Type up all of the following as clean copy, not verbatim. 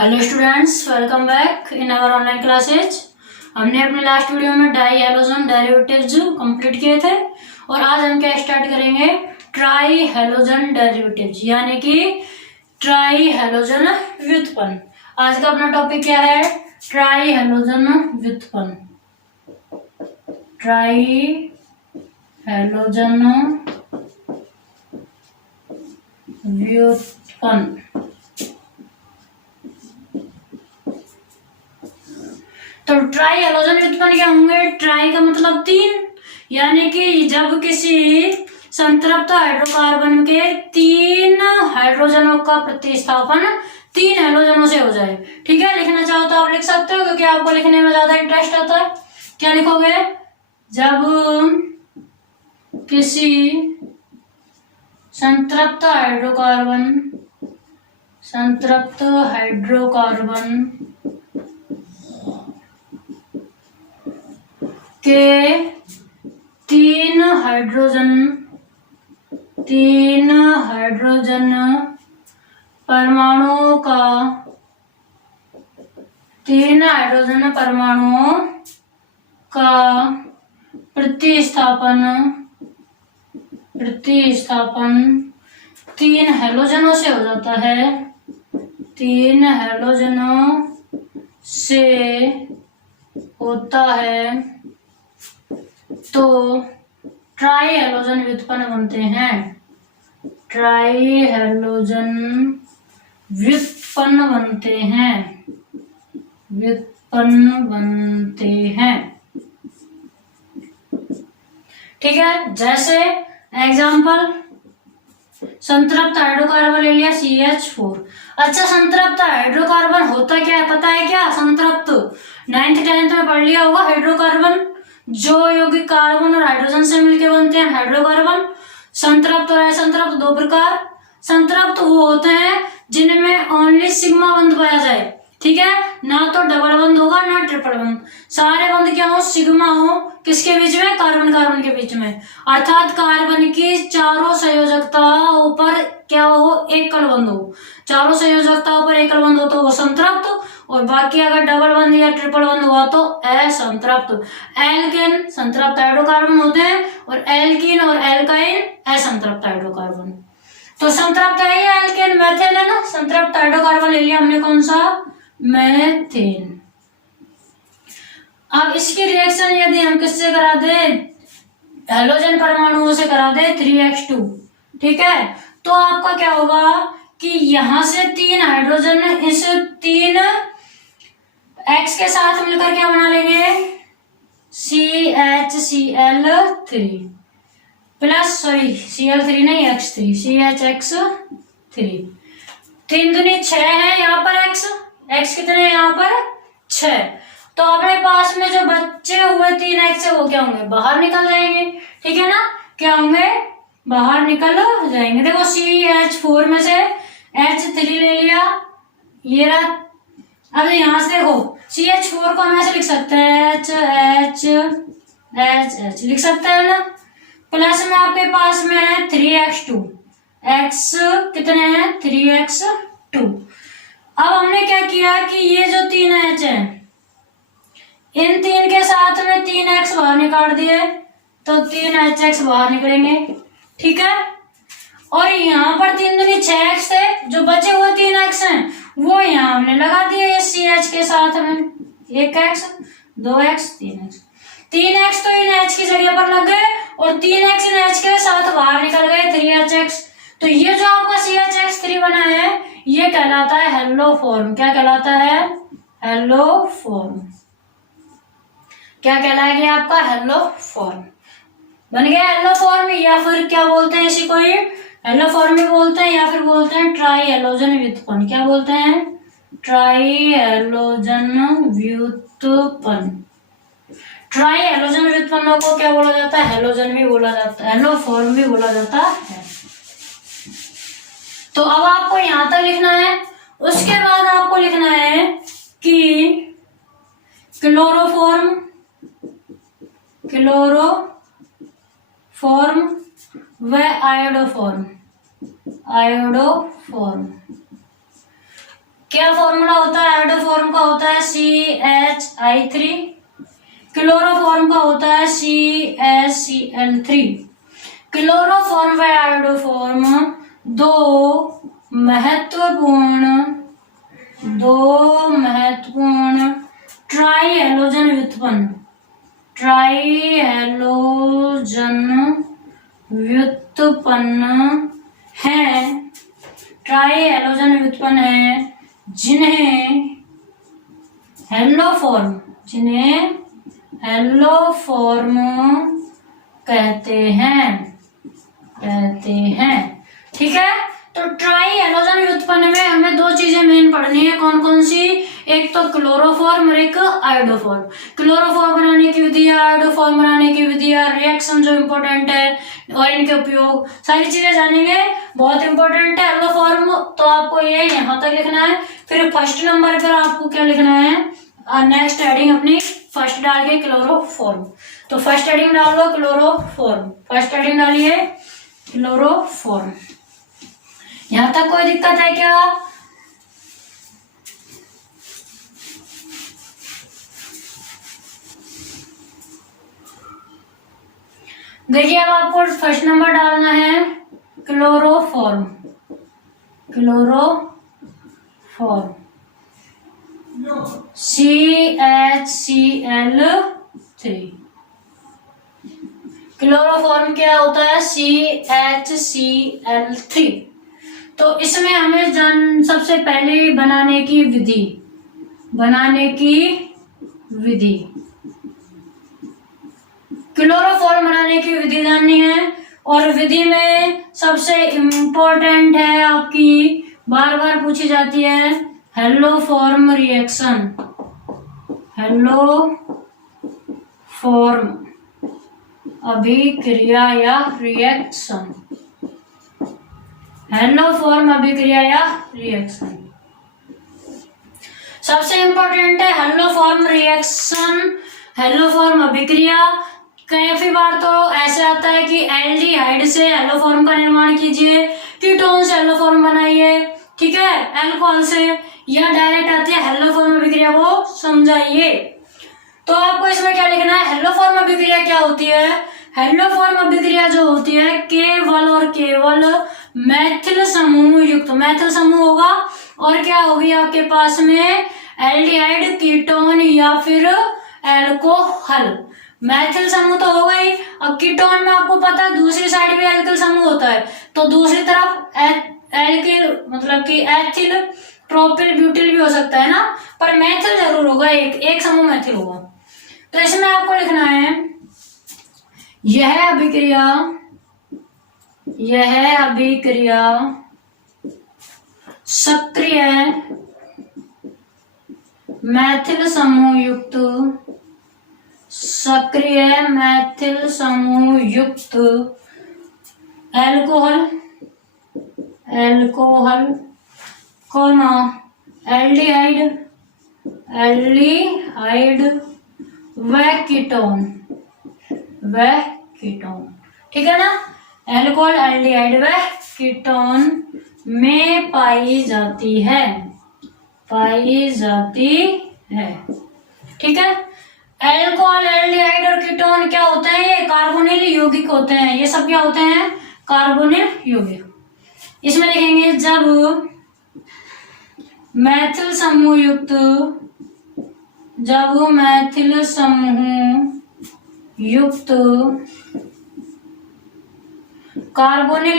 Hello students, welcome back in our online classes. हमने अपने last video में di halogen derivatives complete किए थे और आज हम क्या स्टार्ट करेंगे, ट्राई हैलोजन डेरिवेटिव्स यानी कि ट्राई हैलोजन व्युत्पन्न। आज का अपना टॉपिक क्या है, ट्राई हैलोजन व्युत्पन्न। ट्राई हैलोजन व्युत्पन्न। तो ट्राई हैलोजन व्युत्पन्न क्या होंगे, ट्राई का मतलब तीन, यानी कि जब किसी संतृप्त हाइड्रोकार्बन के तीन हाइड्रोजनों का प्रतिस्थापन तीन हैलोजनों से हो जाए। ठीक है, लिखना चाहो तो आप लिख सकते हो क्योंकि आपको लिखने में ज्यादा इंटरेस्ट आता है। क्या लिखोगे, जब किसी संतृप्त हाइड्रोकार्बन के तीन हाइड्रोजन परमाणुओं का प्रतिस्थापन तीन हैलोजनों से हो जाता है। तीन हैलोजनों से होता है तो ट्राई हैलोजन व्युत्पन्न बनते हैं। ट्राई हैलोजन व्युत्पन्न बनते हैं। ठीक है, जैसे एग्जाम्पल, संतृप्त हाइड्रोकार्बन ले लिया CH4। अच्छा, संतृप्त हाइड्रोकार्बन होता क्या है पता है क्या, संतृप्त 9th 10th में पढ़ लिया होगा। हाइड्रोकार्बन जो यौगिक कार्बन और हाइड्रोजन से मिलकर बनते हैं हाइड्रोकार्बन। संतृप्त और असंतृप्त दो प्रकार। संतृप्त वो होते हैं जिनमें ओनली सिग्मा बंध पाया जाए। ठीक है, ना तो डबल बंध होगा ना ट्रिपल बंध, सारे बंध क्या हो, सिग्मा हो। किसके बीच में, कार्बन कार्बन के बीच में। अर्थात कार्बन की चारों संयोजकताओं पर क्या हो, एकल बंध हो। चारों संयोजकताओं पर एकल बंध हो तो वो संतृप्त, और बाकी अगर डबल बंध या ट्रिपल बंध हुआ तो असंतृप्त। एल्केन संतृप्त हाइड्रोकार्बन होते हैं और एल्कीन और एल्काइन असंतृप्त हाइड्रोकार्बन। तो संतृप्त है या एल्केन, मेथेन है ना। संतृप्त हाइड्रोकार्बन ले लिया हमने, कौन सा, मेथेन। अब इसकी रिएक्शन यदि हम किससे करा दे, हैलोजन परमाणुओं से करा दे 3x2। ठीक है, तो आपका क्या होगा कि यहां से तीन हाइड्रोजन इस तीन X के साथ मिलकर क्या बना लेंगे, CHCl3 प्लस, Cl3 नहीं X3, CHX3। तीन दूनी 6 है यहाँ पर X कितने हैं यहाँ पर 6। तो अपने पास में जो बचे हुए 3X है वो क्या होंगे, बाहर निकल जाएंगे। ठीक है ना, क्या होंगे, बाहर निकल जाएंगे। देखो CH4 में से H3 ले लिया, ये रहा। अब यहां से देखो CH4 को हम ऐसे लिख सकते हैं, H लिख सकते हैं ना। प्लस में आपके पास में है 3x2, X कितने हैं 3x2। अब हमने क्या किया कि ये जो 3H है, इन तीन के साथ में 3x बाहर निकाल दिए तो 3HX बाहर निकलेंगे। ठीक है, और यहाँ पर 3 दूनी 6x थे, जो बचे हुए 3x हैं वो यहाँ हमने लगा दिए ये CH के साथ में, 1x 2x 3x। 3x तो इन H की जगह पर लग गए और 3x इन H के साथ बाहर निकल गए 3HX। तो ये जो आपका CHX3 बना है ये कहलाता है हेलो फॉर्म। क्या कहलाता है, हेलो फॉर्म। क्या कहलाएगा आपका, हेलो फॉर्म बन गया। हेलो फॉर्म, या फिर क्या बोलते हैं इसी को, ये हेलो फॉर्म भी बोलते हैं या फिर बोलते हैं ट्राई हैलोजन व्युत्पन्न। क्या बोलते हैं, ट्राई हैलोजन व्युत्पन्न। ट्राई हैलोजन व्युत्पन्न को क्या बोला जाता है, हैलोजन भी बोला जाता है, हेलो फॉर्म भी बोला जाता है। तो अब आपको यहां तक लिखना है। उसके बाद आपको लिखना है कि क्लोरोफॉर्म व आयोडोफॉर्म। क्या फॉर्मूला होता है? आयोडोफॉर्म का होता है CHI3, क्लोरोफॉर्म का होता है CaCl3। क्लोरोफॉर्म व आयोडोफॉर्म दो महत्वपूर्ण ट्राई हैलोजन व्युत्पन्न है जिन्हें हैलोफॉर्म कहते हैं। ठीक है, तो ट्राई हैलोजन व्युत्पन्न में हमें दो चीजें मेन पढ़नी है। कौन कौन सी? एक तो क्लोरोफॉर्म और एक आयोडोफॉर्म। क्लोरोफॉर्म बनाने की विधि, आयोडोफॉर्म बनाने की विधि, रिएक्शन जो इम्पोर्टेंट है और इनके उपयोग, सारी चीजें जानेंगे, बहुत इंपॉर्टेंट है। एल्लोफॉर्म तो आपको ये यहाँ तक लिखना है। फिर फर्स्ट नंबर पर आपको क्या लिखना है? नेक्स्ट हेडिंग अपनी फर्स्ट डाल के क्लोरोफॉर्म। तो फर्स्ट हेडिंग डाल लो क्लोरोफॉर्म, फर्स्ट हेडिंग डालिए क्लोरोफॉर्म। यहां तक कोई दिक्कत है क्या? देखिए, अब आपको फर्स्ट नंबर डालना है क्लोरोफॉर्म। CHCl3। क्लोरोफॉर्म क्या होता है? CHCl3। तो इसमें हमें सबसे पहले बनाने की विधि क्लोरोफॉर्म बनाने की विधि जाननी है। और विधि में सबसे इम्पोर्टेंट है आपकी, बार बार पूछी जाती है, हैलोफॉर्म रिएक्शन। हैलोफॉर्म अभिक्रिया या रिएक्शन। हैलोफॉर्म अभिक्रिया या रिएक्शन सबसे इंपॉर्टेंट है। हैलोफॉर्म रिएक्शन, हैलोफॉर्म अभिक्रिया। कई बार तो ऐसे आता है कि एल्डिहाइड से हैलोफॉर्म का निर्माण कीजिए, कीटोन से हैलोफॉर्म बनाइए, ठीक है, अल्कोहल से, या डायरेक्ट आती है हैलोफॉर्म अभिक्रिया को समझाइए। तो आपको इसमें क्या लिखना है? हैलोफॉर्म अभिक्रिया क्या होती है? हैलोफॉर्म अभिक्रिया जो होती है केवल और केवल मैथिल समूह युक्त, मैथिल समूह होगा और क्या होगी आपके पास में? एल्डिहाइड, कीटोन या फिर एल्कोहल। मैथिल समूह तो हो गई। अब कीटोन में आपको पता है दूसरी साइड भी एल्किल समूह होता है, तो दूसरी तरफ एल्किल मतलब कि एथिल, प्रोपिल, ब्यूटिल भी हो सकता है ना, पर मैथिल जरूर होगा, एक समूह मैथिल होगा। तो इसमें आपको लिखना है यह अभिक्रिया सक्रिय मैथिल समूह युक्त एल्कोहल कोमा एल्डिहाइड व कीटोन, ठीक है ना। एल्कोहल, एल्डिहाइड व कीटोन में पाई जाती है, ठीक है। एल्कोहल, एल्डिहाइड और कीटोन क्या होते हैं? ये कार्बोनिल यौगिक होते हैं। ये सब क्या होते हैं? कार्बोनिल यौगिक। इसमें लिखेंगे जब मैथिल समूह युक्त कार्बोनिल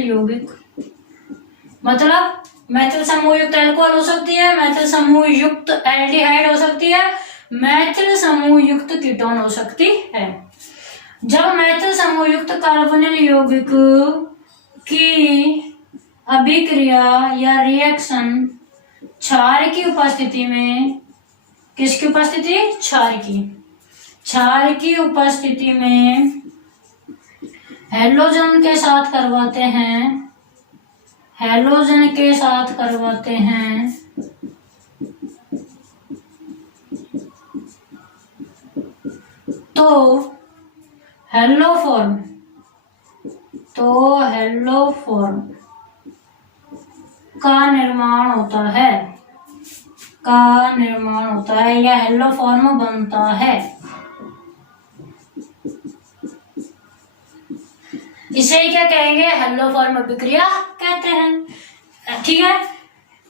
यौगिक, मतलब मैथिल समूह युक्त एल्कोहल हो सकती है, मैथिल समूह युक्त एल्डिहाइड हो सकती है, मैथिल समूह युक्त कीटोन हो सकती है। जब मैथिल समूह युक्त कार्बोनिल यौगिक की अभिक्रिया या रिएक्शन क्षार की उपस्थिति में, किसकी उपस्थिति? क्षार की उपस्थिति में हैलोजन के साथ करवाते हैं, तो हैलोफॉर्म का निर्माण होता है, या हेलो फॉर्म बनता है। इसे क्या कहेंगे? हेलो फॉर्म अभिक्रिया कहते हैं। ठीक है,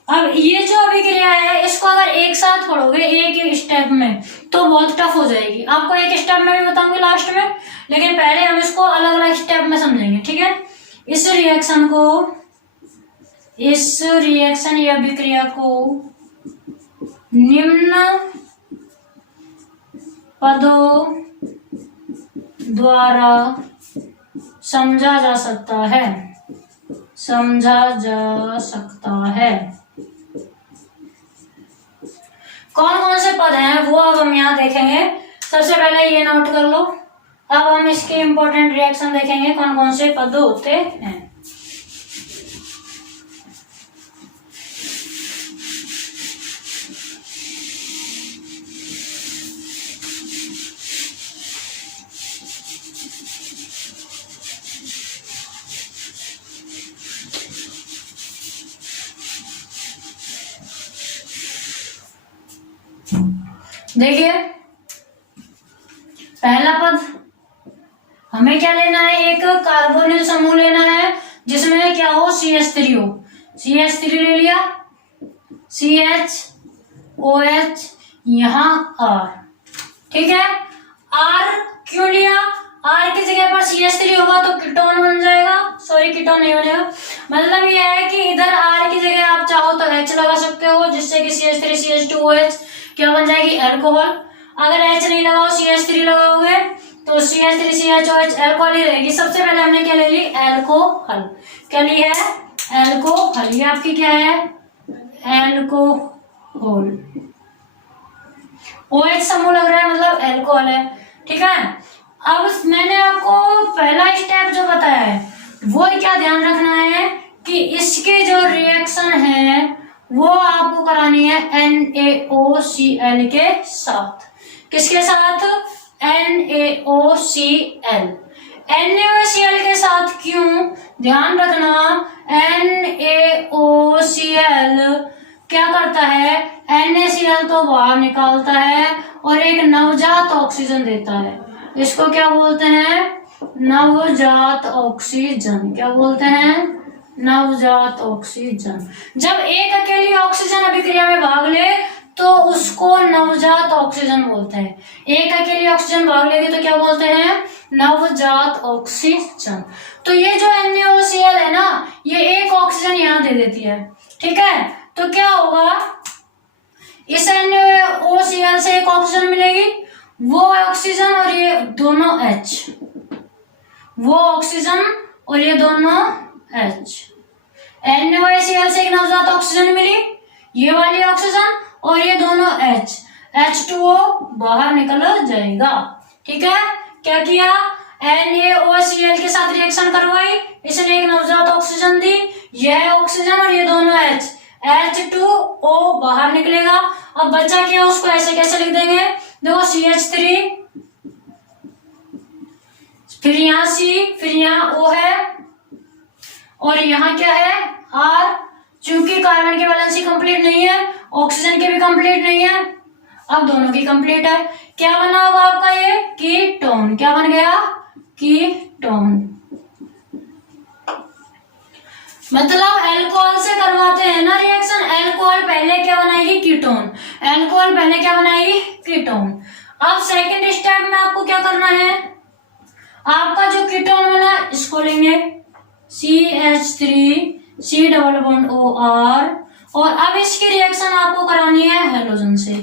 अब ये जो अभिक्रिया है इसको अगर एक साथ पढ़ोगे एक स्टेप में तो बहुत टफ हो जाएगी। आपको एक स्टेप में भी बताऊंगी लास्ट में, लेकिन पहले हम इसको अलग अलग स्टेप में समझेंगे। ठीक है, इस रिएक्शन या अभिक्रिया को निम्न पदों द्वारा समझा जा सकता है। कौन कौन से पद हैं वो अब हम यहाँ देखेंगे। सबसे पहले ये नोट कर लो। अब हम इसके इंपॉर्टेंट रिएक्शन देखेंगे, कौन कौन से पद होते हैं। देखिए, पहला पद हमें क्या लेना है? एक कार्बोनिल समूह लेना है जिसमें क्या हो? CH3 हो। CH3 ले लिया, CHOH, यहाँ R। ठीक है, R क्यों लिया? R की जगह पर CH3 होगा तो कीटोन बन जाएगा। सॉरी, कीटोन नहीं बनेगा। मतलब ये है कि इधर R की जगह आप चाहो तो H लगा सकते हो, जिससे कि CH3 CH2OH क्या बन जाएगी? अल्कोहल। अगर H नहीं लगाओ, CH3 लगाओगे तो CH3 CHOH अल्कोहल ही रहेगी। सबसे पहले हमने क्या ले ली? अल्कोहल। क्या ली है? अल्कोहल। ये आपकी क्या है? अल्कोहल। OH समूह लग रहा है मतलब अल्कोहल है। ठीक है, अब मैंने आपको पहला स्टेप जो बताया है वो क्या ध्यान रखना है कि इसके जो रिएक्शन है वो आपको करानी है NaOCl के साथ। किसके साथ? NaOCl। NaOCl के साथ क्यों? ध्यान रखना, NaOCl क्या करता है? NaCl तो बाहर निकालता है और एक नवजात ऑक्सीजन देता है। इसको क्या बोलते हैं? नवजात ऑक्सीजन। क्या बोलते हैं? नवजात ऑक्सीजन। जब एक अकेली ऑक्सीजन अभिक्रिया में भाग ले तो उसको नवजात ऑक्सीजन बोलते हैं। एक अकेली ऑक्सीजन भाग लेगी तो क्या बोलते हैं? नवजात ऑक्सीजन। तो ये जो NaOCl है ना, ये एक ऑक्सीजन यहाँ दे देती है। ठीक है, तो क्या होगा? इस NaOCl से एक ऑक्सीजन मिलेगी, वो ऑक्सीजन और ये दोनों H, वो ऑक्सीजन और ये दोनों H। NaOCl से एक नवजात ऑक्सीजन मिली, ये वाली ऑक्सीजन और ये दोनों H, H2O बाहर निकल जाएगा। ठीक है, क्या किया? NaOCl के साथ रिएक्शन करवाई, इसने एक नवजात ऑक्सीजन दी, यह ऑक्सीजन और ये दोनों H, H2O बाहर निकलेगा। अब बचा क्या? उसको ऐसे कैसे लिख देंगे? देखो, CH3, फिर यहाँ C, फिर यहाँ O है और यहाँ क्या है? R। चूंकि कार्बन की वैलेंसी कंप्लीट नहीं है, ऑक्सीजन की भी कंप्लीट नहीं है, अब दोनों की कंप्लीट है। क्या बना हुआ आपका? ये कीटोन। क्या बन गया? कीटोन। मतलब अल्कोहल से करवाते हैं ना रिएक्शन, अल्कोहल पहले क्या बनाएगी? कीटोन। अल्कोहल पहले क्या बनाएगी? कीटोन। अब सेकंड स्टेप में आपको क्या करना है? आपका जो कीटोन बना इसको लेंगे CH3 C double bond OR, और अब इसकी रिएक्शन आपको करानी है हैलोजन से।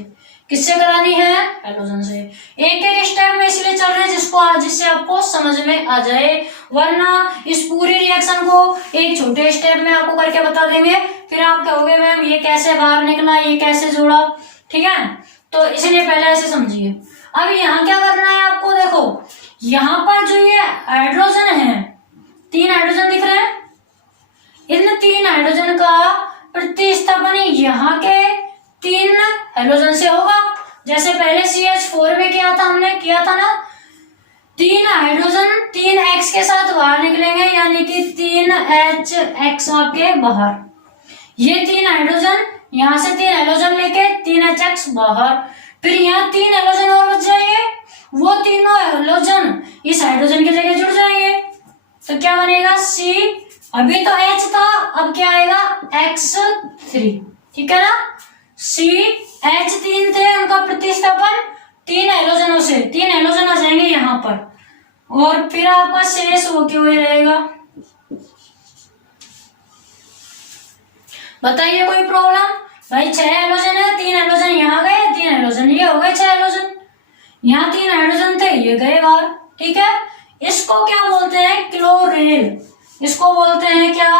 किससे करानी है? हैलोजन से। एक एक स्टेप में इसलिए चल रहे हैं जिससे आपको समझ में आ जाए, वरना इस पूरी रिएक्शन को एक छोटे स्टेप में आपको करके बता देंगे, फिर आप कहोगे मैम ये कैसे बाहर निकला, ये कैसे जोड़ा। ठीक है, तो इसलिए पहले ऐसे समझिए। अब यहाँ क्या करना है आपको? देखो, यहाँ पर जो ये हाइड्रोजन है, 3 हाइड्रोजन दिख रहे हैं, इन 3 हाइड्रोजन का प्रतिस्थापन यहाँ के 3 हाइड्रोजन से होगा। जैसे पहले CH4 में हमने किया था ना, 3 हाइड्रोजन 3X के साथ बाहर निकलेंगे, यानी कि 3HX आपके बाहर। ये 3 हाइड्रोजन, यहाँ से 3 हाइड्रोजन लेके 3 HX बाहर, फिर यहाँ 3 हाइड्रोजन और बच जाएंगे, वो तीनों हाइड्रोजन इस हाइड्रोजन की जगह जुड़ जाएंगे। तो क्या बनेगा C, अभी तो H था, अब क्या आएगा X3, ठीक है ना। C H 3 थे, उनका प्रतिस्थापन 3 हाइड्रोजनों से, 3 हाइड्रोजन आ जाएंगे यहाँ पर, और फिर आपका शेष वो क्यों ही रहेगा। बताइए कोई प्रॉब्लम। भाई 6 हाइड्रोजन है, 3 हाइड्रोजन यहाँ गए, 3 हाइड्रोजन ये हो गए, 6 हाइड्रोजन, यहाँ 3 हाइड्रोजन थे, ये गए बाहर, ठीक है। इसको क्या बोलते हैं, क्लोरेल, इसको बोलते हैं क्या,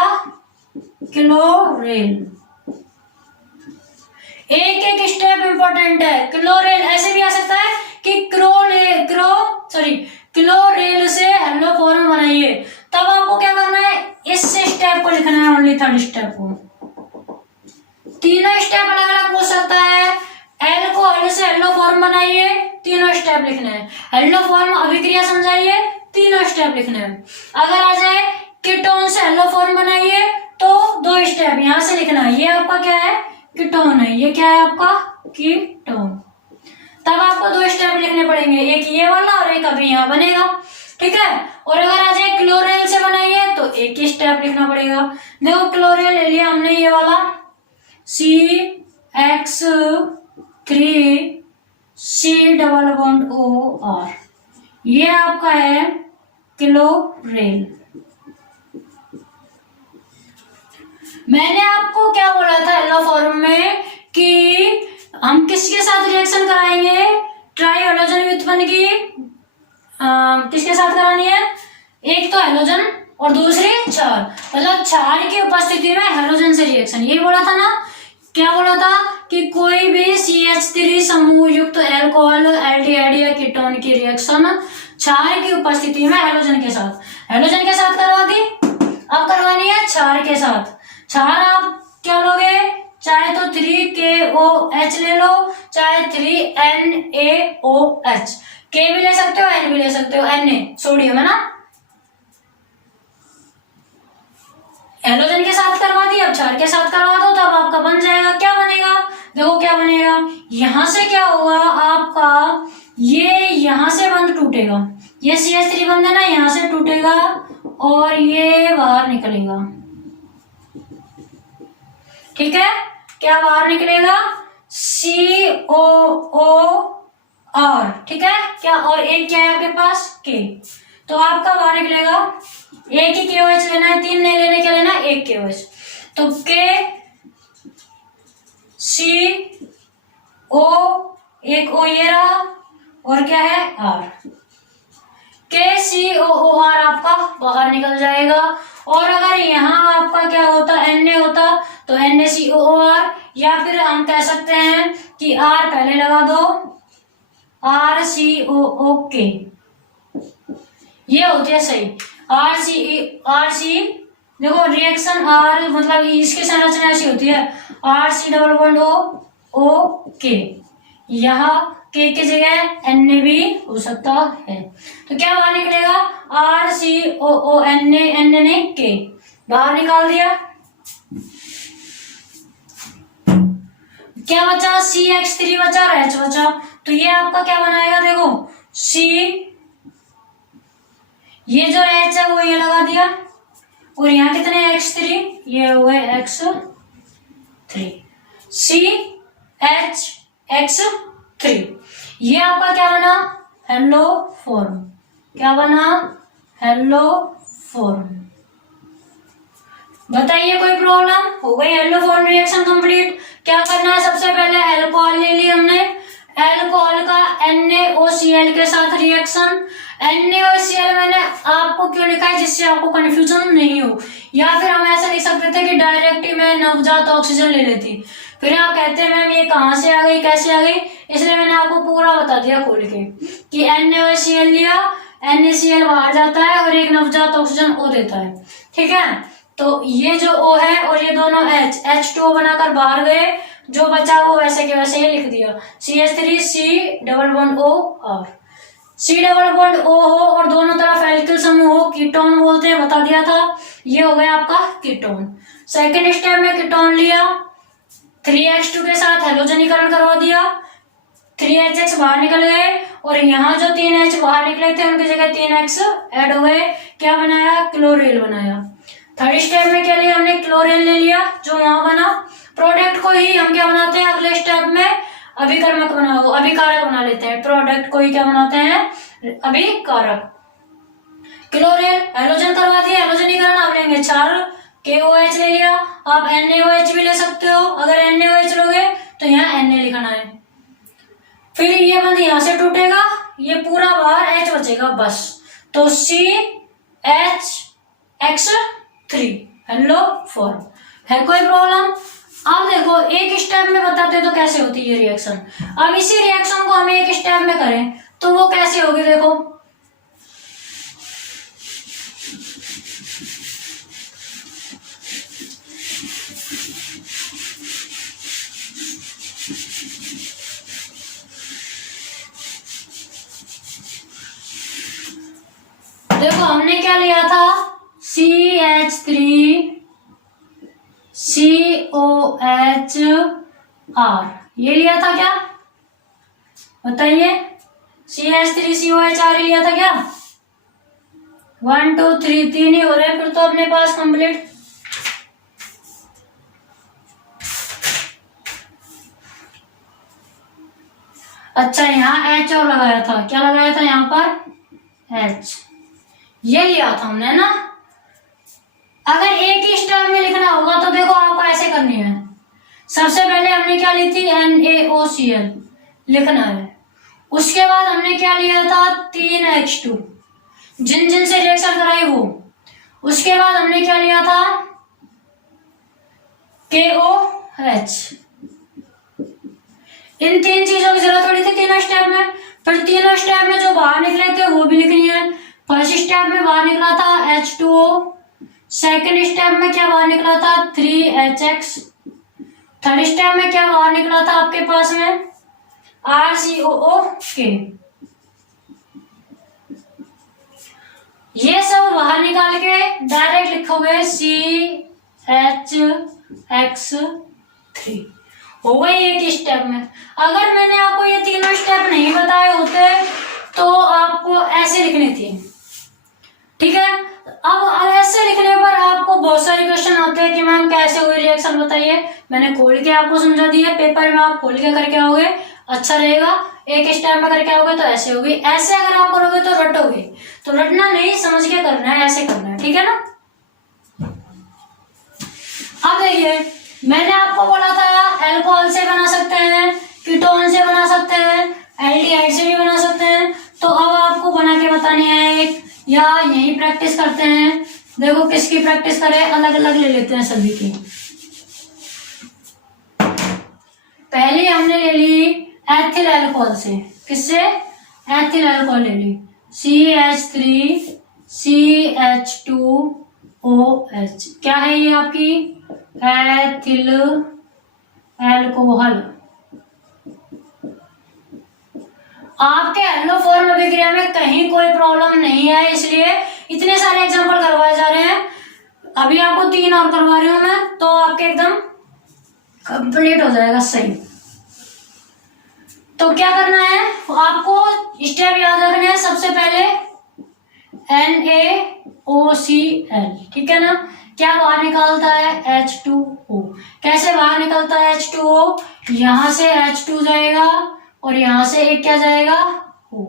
क्लोरेल। एक एक स्टेप इंपॉर्टेंट है। क्लोरेल ऐसे भी आ सकता है कि क्लोरेल से हेलो फॉर्म बनाइए, तब आपको क्या करना है, इस स्टेप को लिखना है, ओनली थर्ड स्टेप को। तीनों स्टेप अलग अलग पूछ सकता है। एल को एल से हेलो फॉर्म बनाइए, तीनों स्टेप लिखने हैं। हेलो फॉर्म अभिक्रिया समझाइए, तीनों स्टेप लिखने हैं। अगर आ जाए कीटोन से हेलो फॉर्म बनाइए, तो 2 स्टेप यहां से लिखना है। ये आपका क्या है, कीटोन है, ये क्या है आपका, कीटोन। तब आपको 2 स्टेप लिखने पड़ेंगे, एक ये वाला और एक अभी यहाँ बनेगा, ठीक है। और अगर आ जाए क्लोरेल से बनाइए तो एक ही स्टेप लिखना पड़ेगा। देखो क्लोरेल ले लिया हमने, ये वाला CX3 C double bond OR, ये आपका है क्लोरेल। मैंने आपको क्या बोला था हेलो फॉर्म में कि हम किसके साथ रिएक्शन कराएंगे, ट्राई हेलोजन व्युत्पन्न की किसके साथ करानी है, एक तो हेलोजन और दूसरी क्षार, मतलब क्षार की उपस्थिति में हेलोजन से रिएक्शन। ये बोला था ना, क्या बोला था कि कोई भी CH3 समूह युक्त एल्कोहल, एल्डिहाइड या कीटोन की रिएक्शन क्षार की उपस्थिति में हेलोजन के साथ करवा दी, अब करवानी है क्षार के साथ। क्षार आप क्या लोगे, चाहे तो 3KOH ले लो, चाहे 3NaOH, K भी ले सकते हो, N भी ले सकते हो, Na सोडियम है ना। हेलोजन के साथ करवा दी, अब क्षार के साथ करवा दो, तब आपका बन जाएगा, क्या बनेगा, देखो क्या बनेगा। यहां से क्या होगा आपका, ये यहां से बंध टूटेगा, ये CH3 बंध है ना, यहां से टूटेगा और ये बाहर निकलेगा, ठीक है। क्या बाहर निकलेगा, COOR, ठीक है क्या, और एक क्या है आपके पास K, तो आपका बाहर निकलेगा, एक ही KOH लेना है, 3 नहीं लेने, क्या लेना है, एक KOH, तो K C O, एक O ये रहा, और क्या है R, KCOOR आपका बाहर निकल जाएगा। और अगर यहाँ आपका क्या होता, Na होता, तो NaCOOR, या फिर हम कह सकते हैं कि R पहले लगा दो, RCOOK, ये होती है सही। RC देखो रिएक्शन R, मतलब इसकी संरचना ऐसी होती है, RC डबल बॉन्ड OK, यहाँ K की जगह Na भी हो सकता है, तो क्या बाहर निकलेगा, RCOONA, ने K बाहर निकाल दिया, क्या बचा, CH3 बचा और H बचा, तो ये आपका क्या बनाएगा, देखो C, ये जो H है वो ये लगा दिया, और यहाँ कितने X3, ये हुए X3, CHX3, ये आपका क्या बना, हेलो फॉर्म, क्या बना, हेलो फॉर्म। बताइए कोई प्रॉब्लम, हो गई हेलो फॉर्म रिएक्शन कंप्लीट। क्या करना है, सबसे पहले अल्कोहल ले ली हमने, अल्कोहल का NaOCl के साथ रिएक्शन। NaOCl मैंने आपको क्यों लिखा है, जिससे आपको कंफ्यूजन नहीं हो, या फिर हम ऐसा लिख सकते थे कि डायरेक्ट ही मैं नवजात ऑक्सीजन ले लेती, फिर आप कहते हैं मैम ये कहाँ से आ गई, कैसे आ गई, इसलिए मैंने आपको पूरा बता दिया खोल के कि NaOCl लिया, NaCl बाहर जाता है और एक नवजात ऑक्सीजन O देता है, ठीक है। तो ये जो O है और ये दोनों H2O बनाकर बाहर गए, जो बचा वो वैसे के वैसे ही लिख दिया, CH3 C double bond OR, C double bond O हो और दोनों तरफ एल्किल समूह हो, कीटोन बोलते हैं, बता दिया था, ये हो गया आपका कीटोन। सेकेंड स्टेप में कीटोन लिया, 3H2 के साथ हेलोजनीकरण करवा दिया, 3HX बाहर निकल गए और यहाँ जो 3H बाहर निकले थे उनकी जगह 3X ऐड हो गए। क्या बनाया? क्लोरील बनाया। थर्ड स्टेप में क्या लिया हमने? क्लोरीन ले लिया जो वहां बना। प्रोडक्ट को ही हम क्या बनाते हैं अगले स्टेप में? अभिकारक बना लेते हैं। प्रोडक्ट को ही क्या बनाते हैं? अभिकारक। क्लोरीन हेलोजन करवा दिया, हेलोजनीकरण आप लेंगे 4 KOH ले लिया। आप NaOH भी ले सकते हो, अगर NaOH लोगे तो यहाँ Na लिखना है। फिर ये बंद यहां से टूटेगा, ये पूरा बाहर H बचेगा बस, तो CHX3 हेलो फॉर्म। है कोई प्रॉब्लम? अब देखो एक स्टेप में बताते तो कैसे होती है ये रिएक्शन। अब इसी रिएक्शन को हम एक स्टेप में करें तो वो कैसे होगी? देखो हमने क्या लिया था? CH3 COHR ये लिया था क्या? बताइए, CH3 COHR लिया था क्या? 1 2 3 3 ही हो रहे हैं फिर तो अपने पास कंप्लीट। अच्छा यहाँ H और लगाया था, क्या लगाया था यहाँ पर? H ये लिया था हमने ना। अगर एक ही स्टेप में लिखना होगा तो देखो आपको ऐसे करनी है। सबसे पहले हमने क्या ली थी? NaOCl लिखना है। उसके बाद हमने क्या लिया था? 3H2 जिन से रिएक्शन कराई वो। उसके बाद हमने क्या लिया था? KOH। इन 3 चीजों की जरूरत पड़ी थी तीनों स्टेप में। फिर तीनों स्टेप में जो बाहर निकले थे वो भी लिखनी है। फर्स्ट स्टेप में बाहर निकला था H2O, सेकेंड स्टेप में क्या बाहर निकला था? 3HX, थर्ड स्टेप में क्या बाहर निकला था आपके पास में? RCOOK। ये सब बाहर निकाल के डायरेक्ट लिखोगे CHX3 हो गई एक स्टेप में। अगर मैंने आपको ये तीनों स्टेप नहीं बताए होते तो आपको ऐसे लिखनी थी, ठीक है। अब ऐसे लिखने पर आपको बहुत सारे क्वेश्चन आते हैं कि मैम कैसे हुई रिएक्शन बताइए। मैंने खोल के आपको समझा दिया, पेपर में आप खोल के करके आओगे अच्छा रहेगा। एक स्टेप में करके आओगे तो ऐसे होगी। ऐसे अगर आप करोगे तो रटोगे, तो रटना नहीं, समझ के करना है, ऐसे करना है, ठीक है ना। अब देखिए मैंने आपको बोला था अल्कोहल से बना सकते हैं, कीटोन से बना सकते हैं, एल्डिहाइड से भी बना सकते हैं। तो अब आपको बना के बतानी है एक, या यही प्रैक्टिस करते हैं। देखो किसकी प्रैक्टिस करें, अलग अलग ले लेते हैं सभी की। पहले हमने ले ली एथिल अल्कोहल से, किससे? एथिल अल्कोहल ले ली, CH3 CH2OH। क्या है ये आपकी? Ethyl alcohol. आपके एल्लोफॉर्म अभिक्रिया में कहीं कोई प्रॉब्लम नहीं है, इसलिए इतने सारे एग्जांपल करवाए जा रहे हैं। अभी आपको 3 और करवा रही हूं मैं, तो आपके एकदम कंप्लीट हो जाएगा सही। तो क्या करना है आपको? स्टेप याद रखने हैं। सबसे पहले NaOCl, ठीक है ना। क्या बाहर निकालता है? H2O। कैसे बाहर निकलता है H2O? यहां से H2 जाएगा और यहां से एक क्या जाएगा? O।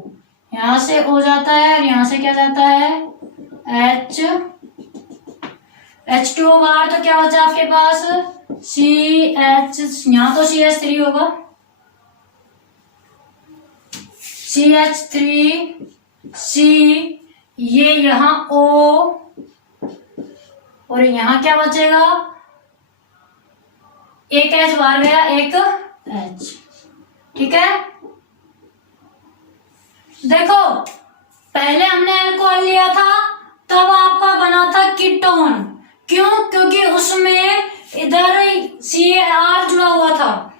यहां से O जाता है और यहां से क्या जाता है? H2O बाहर, तो क्या बचा आपके पास? CH, यहां तो CH3 होगा, CH3C, ये यहां O और यहां क्या बचेगा? एक H बाहर गया, एक H, ठीक है। देखो पहले हमने अल्कोहल लिया था तब आपका बना था कीटोन। क्यों? क्योंकि उसमें इधर CAR जुड़ा हुआ था।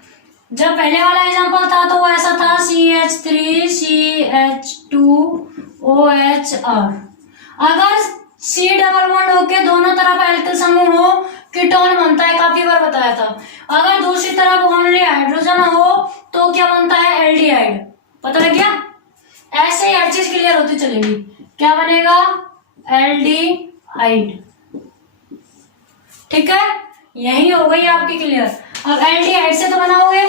जब पहले वाला एग्जांपल था तो वो ऐसा था CH3 CH2OHR। अगर C डबल बॉन्ड होके दोनों तरफ एल्किल समूह हो कीटोन बनता है, काफी बार बताया था। अगर दूसरी तरफ ओनली हाइड्रोजन हो तो क्या बनता है, एल्डिहाइड। पता लग गया? ऐसे ही हर चीज क्लियर होती चलेगी। क्या बनेगा, एल्डिहाइड। ठीक है, यही हो गई आपकी क्लियर। अब एल्डिहाइड से तो बनाओगे,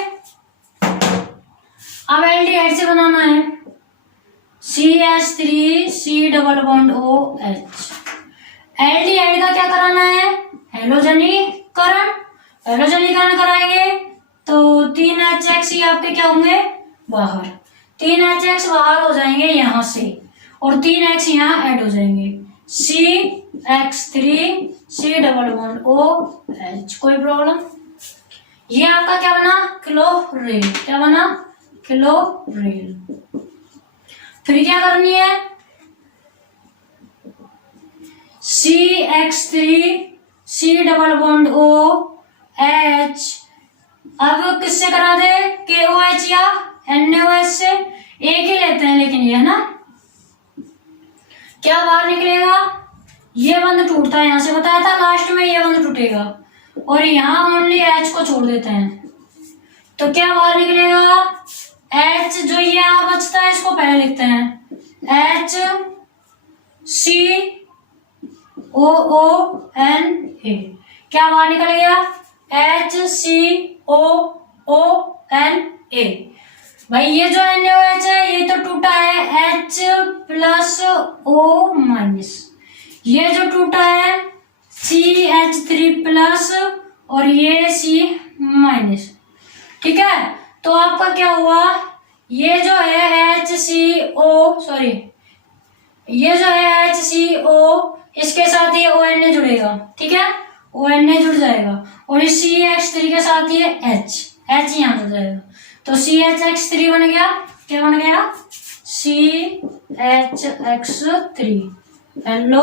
अब एल्डिहाइड से बनाना है CH3 double bond OH। Aldehyde का क्या कराना है, हेलोजनीकरण। हेलोजनीकरण कराएंगे तो 3HX आपके क्या होंगे, बाहर। 3HX बाहर हो जाएंगे यहां से और 3X यहाँ ऐड हो जाएंगे। CH3 double bond OH। कोई प्रॉब्लम? ये आपका क्या बना, क्लोरेल। क्या बना, क्लोरेल। फिर क्या करनी है, CH3 डबल बॉन्ड OH। अब किससे करा दे, KOH या NaOH से। एक ही लेते हैं लेकिन ये है ना, क्या बाहर निकलेगा, ये बंद टूटता है, यहां से बताया था लास्ट में ये बंद टूटेगा और यहाँ ओनली H को छोड़ देते हैं तो क्या बाहर निकलेगा, H जो ये यहाँ बचता है इसको पहले लिखते हैं, HCOONA। क्या बाहर निकल गया, HCOONA। भाई ये जो NaOH है ये तो टूटा है H+O-, ये जो टूटा है CH3+ और ये C-। ठीक है, तो आपका क्या हुआ, ये जो है ये जो है HCO, इसके साथ ये ONA जुड़ेगा। ठीक है, ONA जुड़ जाएगा और इस CH3 के साथ ये H यहाँ जुड़ जाएगा तो CHX3 बन गया। क्या बन गया, CHX3 हेलो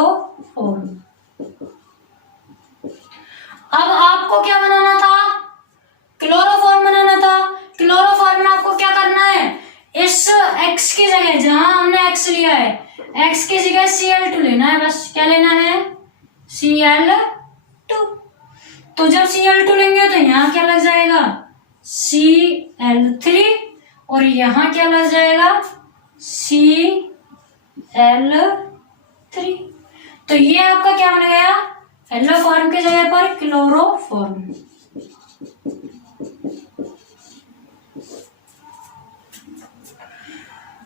फॉर्म। अब आपको क्या बनाना था, क्लोरोफॉर्म बनाना था। क्लोरोफॉर्म में आपको क्या करना है, इस X की जगह, जहां हमने X लिया है, X की जगह Cl2 लेना है। बस क्या लेना है, Cl2। तो जब Cl2 लेंगे तो यहाँ क्या लग जाएगा, Cl3 और यहाँ क्या लग जाएगा, Cl3। तो ये आपका क्या बन गया, हेलोफॉर्म की जगह पर क्लोरोफॉर्म।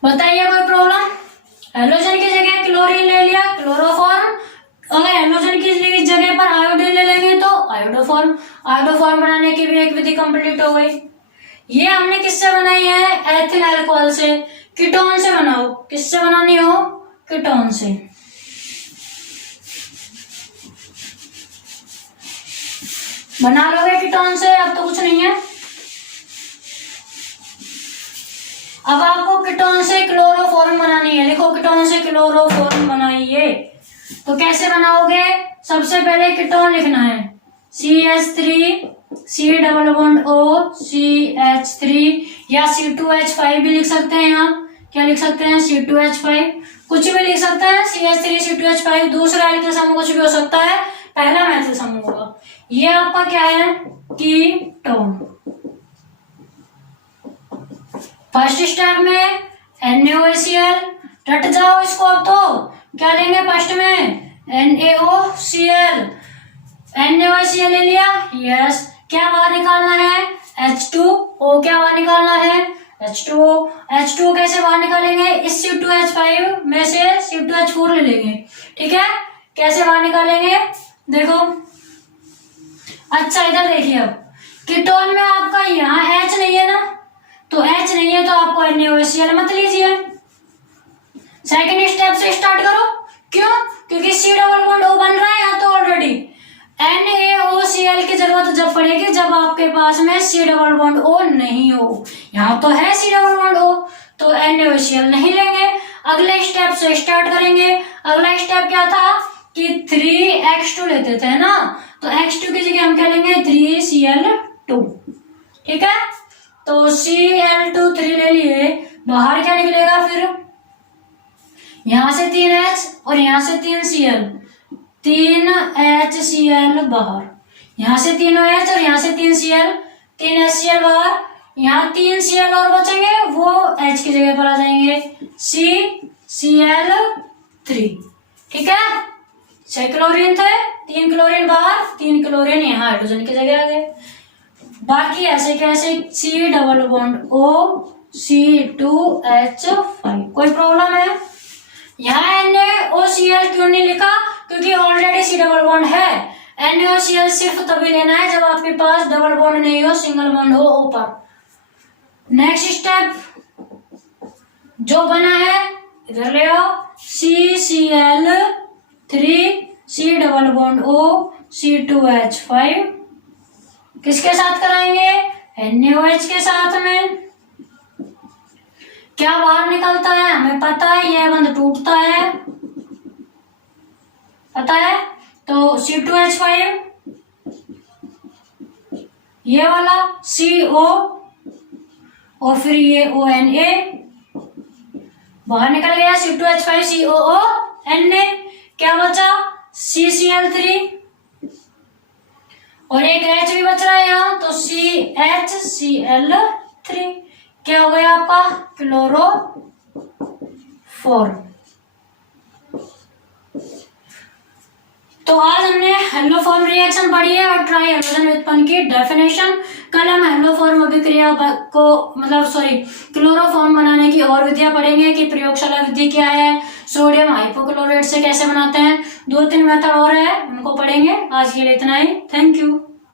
बताइए कोई प्रॉब्लम? हेलोजन की जगह क्लोरीन ले लिया, क्लोरोफॉर्म। अगर हेलोजन की जगह पर आयोडीन ले लेंगे तो आयोडोफॉर्म। आयोडोफॉर्म बनाने की भी एक विधि कंप्लीट हो गई। ये हमने किससे बनाई है, एथिल अल्कोहल से। कीटोन से बनाओ, किससे बनानी हो, कीटोन से। बना लोगे कीटोन से, अब तो कुछ नहीं है। अब आपको कीटोन से क्लोरोफॉर्म बनानी है, लिखो कीटोन से क्लोरोफॉर्म बनाइए। तो कैसे बनाओगे, सबसे पहले कीटोन लिखना है CH3 double bond O CH3 या C2H5 भी लिख सकते हैं आप। क्या लिख सकते हैं, C2H5 कुछ भी लिख सकते हैं। CH3 C2H5 दूसरा एल्किल समूह कुछ भी हो सकता है, पहला मैथिल समूह होगा। ये आपका क्या है, कीटोन। फर्स्ट स्टेप में NaOCl, रट जाओ इसको। अब तो क्या लेंगे फर्स्ट में, NaOCl। NaOCl ले लिया, यस। क्या बाहर निकालना है, H2O। क्या बाहर निकालना है, H2O। H2O कैसे बाहर निकालेंगे, इस C2H5 में से C2H4 ले लेंगे। ठीक है, कैसे बाहर निकालेंगे, देखो। अच्छा इधर देखिए, अब कीटोन में आपका यहाँ H नहीं है ना, तो H नहीं है तो आपको NaOCl मत लीजिए। सेकंड स्टेप से स्टार्ट करो। क्यों, क्योंकि C डबल बॉन्ड O बन रहा है यहाँ तो ऑलरेडी। NaOCl की जरूरत जब पड़ेगी जब आपके पास में C डबल बॉन्ड O नहीं हो। यहाँ तो है C डबल बॉन्ड O, तो NaOCl नहीं लेंगे। अगले स्टेप से स्टार्ट करेंगे। अगला स्टेप क्या था कि 3X2 लेते थे ना, तो X2 की जगह हम क्या लेंगे, 3Cl2। ठीक है, तो Cl2 3 ले लिए, बाहर क्या निकलेगा फिर, यहां से 3H और यहां से 3Cl, 3HCl बाहर। यहाँ से 3 OH और यहाँ से 3 Cl, 3 HCl बाहर, यहाँ 3 Cl और बचेंगे, वो H की जगह पर आ जाएंगे, CCl3। ठीक है, 6 क्लोरीन थे, 3 क्लोरीन बाहर, 3 क्लोरीन यहाँ हाइड्रोजन की जगह आ गए। बाकी ऐसे कैसे C double bond O C2H5। कोई प्रॉब्लम है? यहाँ NaOCl क्यों नहीं लिखा? क्योंकि ऑलरेडी C डबल बॉन्ड है। NaOCl सिर्फ तभी लेना है जब आपके पास डबल बॉन्ड नहीं हो, सिंगल बॉन्ड हो O पर। नेक्स्ट स्टेप जो बना है इधर ले आओ, CCl3 C double bond O C2H5 किसके साथ कराएंगे? NaOH के साथ में। क्या बाहर निकलता है? हमें पता है, यह बंध टूटता है, पता है। तो C2H5 ये वाला CO और फिर ये ONA बाहर निकल गया, C2H5 COO Na। क्या बचा? CCl3 और एक H भी बच रहा है यहाँ, तो CHCl3। क्या हो गया आपका? क्लोरोफॉर्म। तो आज हमने हेलोफॉर्म रिएक्शन पढ़ी है और ट्राई हाइड्रोजन व्युत्पन्न की डेफिनेशन। कल हम हेलोफॉर्म अभिक्रिया को क्लोरोफॉर्म बनाने की और विधियां पढ़ेंगे कि प्रयोगशाला विधि क्या है, सोडियम हाइपोक्लोराइट से कैसे बनाते हैं। 2-3 मेथड और है, उनको पढ़ेंगे। आज के लिए इतना ही। Thank you.